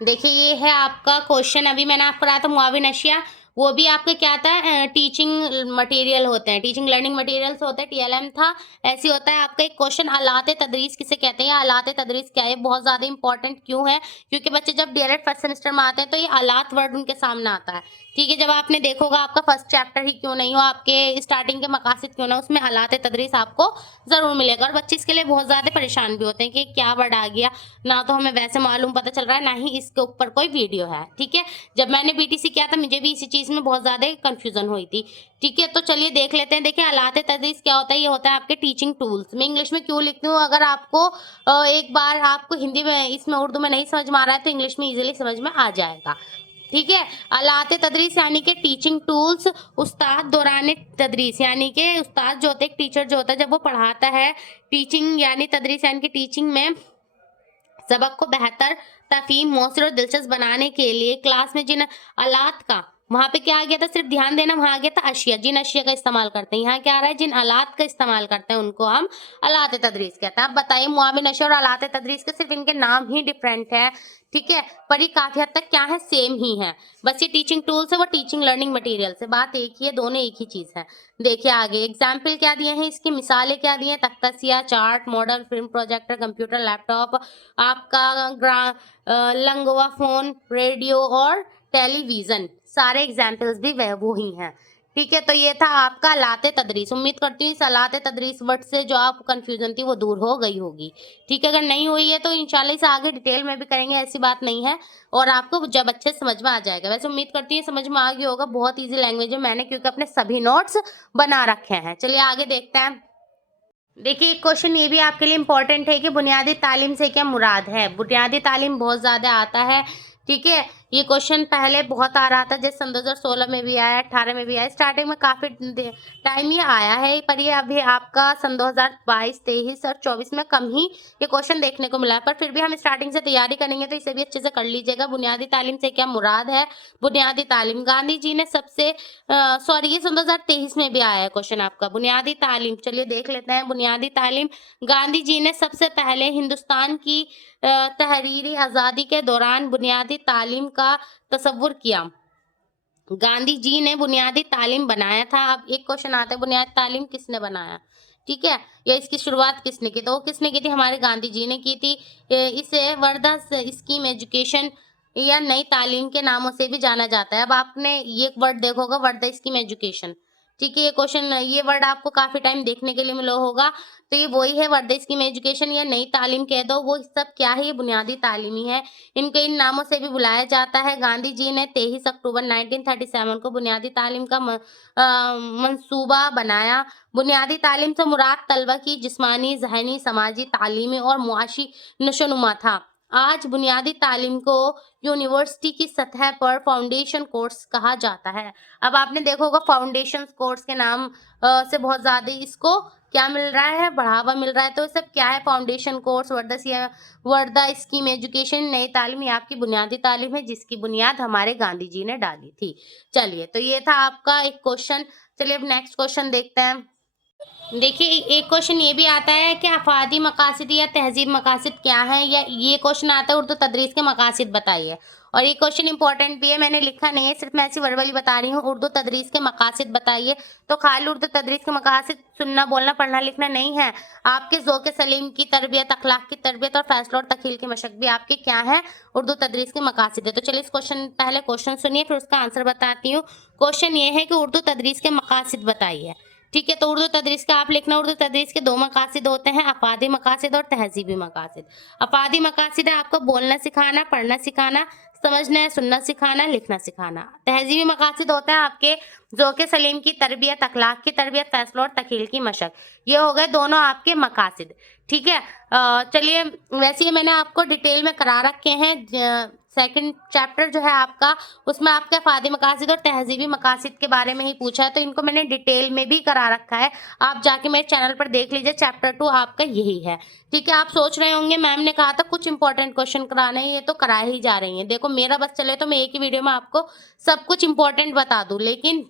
देखिए ये है आपका क्वेश्चन, अभी मैंने आपको कराया था मुआविन अशिया, वो भी आपका क्या था? टीचिंग मटेरियल होते हैं, टीचिंग लर्निंग मटेरियल्स होते हैं, टीएलएम था। ऐसे होता है आपका एक क्वेश्चन, आलात तदरीस किसे कहते हैं? आलात तदरीस क्या है? बहुत ज्यादा इंपॉर्टेंट क्यों है? क्योंकि बच्चे जब डीएलएड फर्स्ट सेमेस्टर में आते हैं तो ये आलात वर्ड उनके सामने आता है। ठीक है, जब आपने देखा होगा आपका फर्स्ट चैप्टर ही क्यों नहीं हो, आपके स्टार्टिंग के मकासद क्यों ना, उसमें आलात तदरीस आपको जरूर मिलेगा। और बच्चे इसके लिए बहुत ज्यादा परेशान भी होते हैं कि क्या वर्ड आ गया, ना तो हमें वैसे मालूम पता चल रहा है, ना ही इसके ऊपर कोई वीडियो है। ठीक है, जब मैंने बीटीसी किया था मुझे भी इसी चीज में बहुत ज्यादा कंफ्यूजन हुई थी। ठीक है, तो चलिए देख लेते हैं। देखिए आलात तदरीस क्या होता है? ये होता है आपके टीचिंग टूल्स। मैं इंग्लिश में क्यों लिखती हूँ, अगर आपको एक बार आपको हिंदी में, इसमें उर्दू में नहीं समझ में आ रहा है तो इंग्लिश में इजीली समझ में आ जाएगा। ठीक है, आलात तदरीस यानी कि टीचिंग टूल्स। उस्ताद दौरान तदरीस यानी कि उस्ताद जो होते हैं, टीचर जो होता है, जब वो पढ़ाता है, टीचिंग यानी तदरीस यानी कि टीचिंग में सबक को बेहतर, तफहीम, मौसर और दिलचस्प बनाने के लिए क्लास में जिन आलात का, वहां पे क्या आ गया था, सिर्फ ध्यान देना, वहां आ गया था अशिया, जिन अशिया का इस्तेमाल करते हैं। यहाँ क्या आ रहा है? जिन आलात का इस्तेमाल करते हैं उनको हम आलात तदरीस कहते हैं। अब बताइए, मुआविन अशिया और आलात तदरीस के सिर्फ इनके नाम ही डिफरेंट है। ठीक है, पर ये काफी हद तक क्या है? सेम ही है। बस ये टीचिंग टूल्स है, वो टीचिंग लर्निंग मटेरियल से, बात एक ही है, दोनों एक ही चीज है। देखिए आगे एग्जाम्पल क्या दिए हैं, इसकी मिसालें क्या दी हैं? तख्तासिया, chart, model, film projector, computer, laptop, आपका लंगवा फोन, रेडियो और टेलीविजन, सारे एग्जाम्पल्स भी वो ही हैं। ठीक है, तो ये था आपका आलात तदरीस। उम्मीद करती हूँ इस आलात तदरीस वर्ड से जो आपको कंफ्यूजन थी वो दूर हो गई होगी। ठीक है, अगर नहीं हुई है तो इंशाल्लाह इसे आगे डिटेल में भी करेंगे, ऐसी बात नहीं है, और आपको जब अच्छे समझ में आ जाएगा। वैसे उम्मीद करती हूँ समझ में आ गया होगा, बहुत ईजी लैंग्वेज है, मैंने क्योंकि अपने सभी नोट्स बना रखे हैं। चलिए आगे देखते हैं। देखिए एक क्वेश्चन ये भी आपके लिए इम्पोर्टेंट है कि बुनियादी तालीम से क्या मुराद है? बुनियादी तालीम बहुत ज़्यादा आता है। ठीक है, ये क्वेश्चन पहले बहुत आ रहा था, जैसे सन 2016 में भी आया, 18 में भी आया, स्टार्टिंग में काफ़ी टाइम ये आया है, पर ये अभी आपका सन 2022, 23 और 24 में कम ही ये क्वेश्चन देखने को मिला है। पर फिर भी हम स्टार्टिंग से तैयारी करेंगे तो इसे भी अच्छे से कर लीजिएगा। बुनियादी तालीम से क्या मुराद है? बुनियादी तालीम, गांधी जी ने सबसे सॉरी ये सन 2023 में भी आया है क्वेश्चन आपका। बुनियादी तालीम, चलिए देख लेते हैं। बुनियादी तालीम, गांधी जी ने सबसे पहले हिंदुस्तान की तहरीरी आज़ादी के दौरान बुनियादी तालीम का तसव्वुर किया। गांधी जी ने बुनियादी तालीम बनाया था। अब एक क्वेश्चन आता है, बुनियादी तालीम किसने बनाया? ठीक है, या इसकी शुरुआत किसने की? तो वो किसने की थी? हमारे गांधी जी ने की थी। इसे वर्धा स्कीम एजुकेशन या नई तालीम के नामों से भी जाना जाता है। अब आपने ये वर्ड देखा होगा, वर्धा स्कीम एजुकेशन। ठीक है, ये क्वेश्चन, ये वर्ड आपको काफी टाइम देखने के लिए मिला होगा, तो ये वही है, वर्धा स्कीम एजुकेशन या नई तालीम कह दो, वो सब क्या है? ये बुनियादी तालीम ही है। इनको इन नामों से भी बुलाया जाता है। गांधी जी ने 23 अक्टूबर 1937 को बुनियादी तालीम का मंसूबा बनाया। बुनियादी तालीम से मुराद तलबा की जिस्मानी, ज़हनी, समाजी, तालीमी और मुआशी नशोनुमा था। आज बुनियादी तालीम को यूनिवर्सिटी की सतह पर फाउंडेशन कोर्स कहा जाता है। अब आपने देखा होगा फाउंडेशन कोर्स के नाम से बहुत ज़्यादा इसको क्या मिल रहा है? बढ़ावा मिल रहा है। तो सब क्या है? Foundation course, Wardha scheme education, नई तालीम, ये आपकी बुनियादी तालीम है जिसकी बुनियाद हमारे गांधी जी ने डाली थी। चलिए, तो ये था आपका एक क्वेश्चन। चलिए अब नेक्स्ट क्वेश्चन देखते हैं। देखिए एक क्वेश्चन ये भी आता है कि अफादी मकासद या तहजीब मकासद क्या है, या ये क्वेश्चन आता है उर्दू तदरीस के मकासद बताइए। और ये क्वेश्चन इंपॉर्टेंट भी है, मैंने लिखा नहीं है, सिर्फ मैं ऐसी वर्बली बता रही हूँ। उर्दू तदरीस के मकासद बताइए, तो खाली उर्दू तदरीस के मकासद सुनना, बोलना, पढ़ना, लिखना नहीं है। आपके ज़ौक़ सलीम की तरबियत, अखलाक की तरबियत और फैसला और तखील की मशक भी आपके क्या है? उर्दू तदरीस के मकासद है। तो चलिए इस क्वेश्चन, पहले क्वेश्चन सुनिए फिर उसका आंसर बताती हूँ। क्वेश्चन ये है कि उर्दू तदरीस के मकासद बताइए। ठीक है। तो उर्दू तदरीस का आप लिखना, उर्दू तदरीस के 2 मकासद होते हैं, अफादी मकासद और तहज़ीबी मकासद। अफादी मकासद है आपको बोलना सिखाना, पढ़ना सिखाना, समझना, सुनना सिखाना, लिखना सिखाना। तहज़ीबी मकासद होते हैं आपके ज़ौक़ सलीम की तरबियत, अखलाक की तरबियत, फ़ैसलों और तख़ील की मशक़। ये हो गए दोनों आपके मकासद, ठीक है। चलिए, वैसे ही मैंने आपको डिटेल में करा रखे हैं। सेकंड चैप्टर जो है आपका, उसमें आपके अफादी मकासद और तहज़ीबी मकासद के बारे में ही पूछा है, तो इनको मैंने डिटेल में भी करा रखा है। आप जाके मेरे चैनल पर देख लीजिए, चैप्टर 2 आपका यही है, ठीक है। आप सोच रहे होंगे मैम ने कहा था कुछ इंपॉर्टेंट क्वेश्चन कराने हैं, ये तो करा ही जा रही हैं। देखो, मेरा बस चले तो मैं एक ही वीडियो में आपको सब कुछ इंपॉर्टेंट बता दूं, लेकिन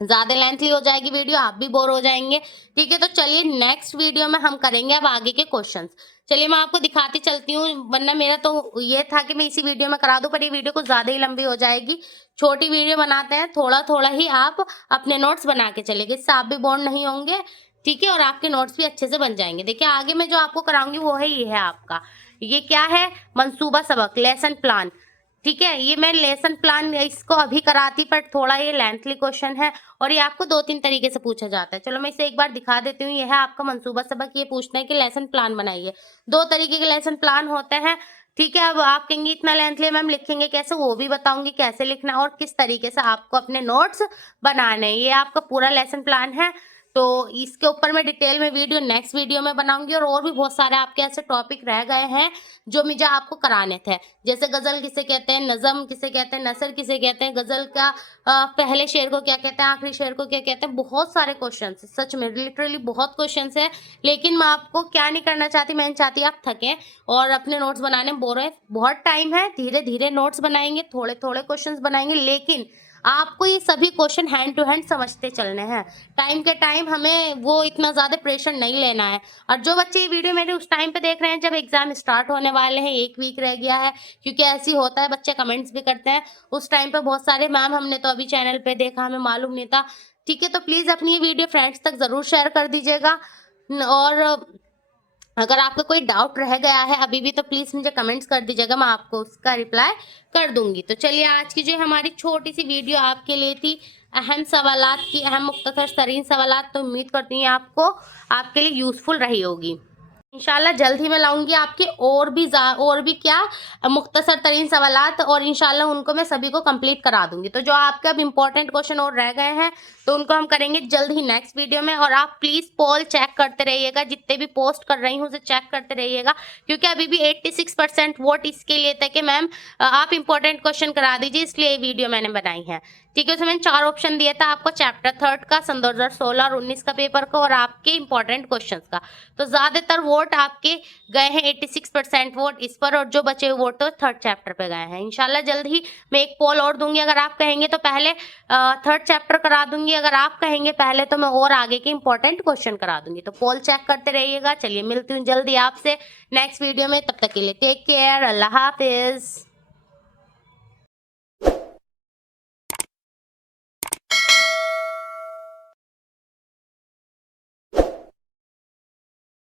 ज़्यादा लेंथली हो जाएगी वीडियो, आप भी बोर हो जाएंगे, ठीक है। तो चलिए, नेक्स्ट वीडियो में हम करेंगे अब आगे के क्वेश्चंस। चलिए, मैं आपको दिखाती चलती हूँ, वरना मेरा तो ये था कि मैं इसी वीडियो में करा दूं, पर ये वीडियो कुछ ज़्यादा ही लंबी हो जाएगी। छोटी वीडियो बनाते हैं, थोड़ा थोड़ा ही आप अपने नोट्स बना के चलेंगे, इससे आप भी बोर नहीं होंगे, ठीक है, और आपके नोट्स भी अच्छे से बन जाएंगे। देखिए, आगे मैं जो आपको कराऊंगी वो है, ये है आपका, ये क्या है, मंसूबा सबक, लेसन प्लान, ठीक है। ये मैं लेसन प्लान इसको अभी कराती, पर थोड़ा ये लेंथली क्वेश्चन है और ये आपको 2-3 तरीके से पूछा जाता है। चलो, मैं इसे एक बार दिखा देती हूँ। ये है आपका मंसूबा सबक, ये पूछना है कि लेसन प्लान बनाइए। 2 तरीके के लेसन प्लान होते हैं, ठीक है। अब आप कहेंगे इतना लेंथली मैम लिखेंगे कैसे, वो भी बताऊंगी कैसे लिखना और किस तरीके से आपको अपने नोट्स बनाने हैं। ये आपका पूरा लेसन प्लान है, तो इसके ऊपर मैं डिटेल में वीडियो नेक्स्ट वीडियो में बनाऊंगी। और भी बहुत सारे आपके ऐसे टॉपिक रह गए हैं जो मुझे आपको कराने थे, जैसे गजल किसे कहते हैं, नज़म किसे कहते हैं, नसर किसे कहते हैं, गजल का पहले शेर को क्या कहते हैं, आखिरी शेर को क्या कहते हैं। बहुत सारे क्वेश्चन, सच में लिटरली बहुत क्वेश्चन है, लेकिन मैं आपको क्या नहीं करना चाहती, मैं चाहती आप थकें और अपने नोट्स बनाने में बोर है। बहुत टाइम है, धीरे धीरे नोट्स बनाएंगे, थोड़े थोड़े क्वेश्चन बनाएंगे, लेकिन आपको ये सभी क्वेश्चन हैंड टू हैंड समझते चलने हैं। टाइम के टाइम हमें वो इतना ज़्यादा प्रेशर नहीं लेना है। और जो बच्चे ये वीडियो मेरे उस टाइम पे देख रहे हैं जब एग्जाम स्टार्ट होने वाले हैं, 1 वीक रह गया है, क्योंकि ऐसे ही होता है, बच्चे कमेंट्स भी करते हैं, उस टाइम पे बहुत सारे मैम हमने तो अभी चैनल पे देखा, हमें मालूम नहीं था, ठीक है। तो प्लीज़ अपनी ये वीडियो फ्रेंड्स तक ज़रूर शेयर कर दीजिएगा। और अगर आपका कोई डाउट रह गया है अभी भी, तो प्लीज़ मुझे कमेंट्स कर दीजिएगा, मैं आपको उसका रिप्लाई कर दूंगी। तो चलिए, आज की जो हमारी छोटी सी वीडियो आपके लिए थी, अहम सवालात की, अहम मुख्तसर तरीन सवालात, तो उम्मीद करती हूँ आपको आपके लिए यूज़फुल रही होगी। इंशाल्लाह जल्द ही मैं लाऊंगी आपके और भी क्या मुख्तसर तरीन सवालात, और इंशाल्लाह उनको मैं सभी को कंप्लीट करा दूंगी। तो जो आपके अब इंपॉर्टेंट क्वेश्चन और रह गए हैं, तो उनको हम करेंगे जल्द ही नेक्स्ट वीडियो में। और आप प्लीज़ पोल चेक करते रहिएगा, जितने भी पोस्ट कर रही हूँ उसे चेक करते रहिएगा, क्योंकि अभी भी 86% वोट इसके लिए था कि मैम आप इंपॉर्टेंट क्वेश्चन करा दीजिए, इसलिए ये वीडियो मैंने बनाई है, ठीक है। उसमें मैंने 4 ऑप्शन दिया था आपको, चैप्टर 3 का, सन 2016 और 19 का पेपर का, और आपके इंपॉर्टेंट क्वेश्चंस का। तो ज़्यादातर वोट आपके गए हैं, 86% वोट इस पर, और जो बचे हुए वोट तो 3rd चैप्टर पे गए हैं। इंशाल्लाह जल्द ही मैं एक पोल और दूंगी, अगर आप कहेंगे तो पहले 3rd चैप्टर करा दूंगी, अगर आप कहेंगे पहले तो मैं और आगे के इंपॉर्टेंट क्वेश्चन करा दूंगी। तो पोल चेक करते रहिएगा। चलिए, मिलती हूँ जल्दी आपसे नेक्स्ट वीडियो में, तब तक के लिए टेक केयर, अल्लाह हाफिज़।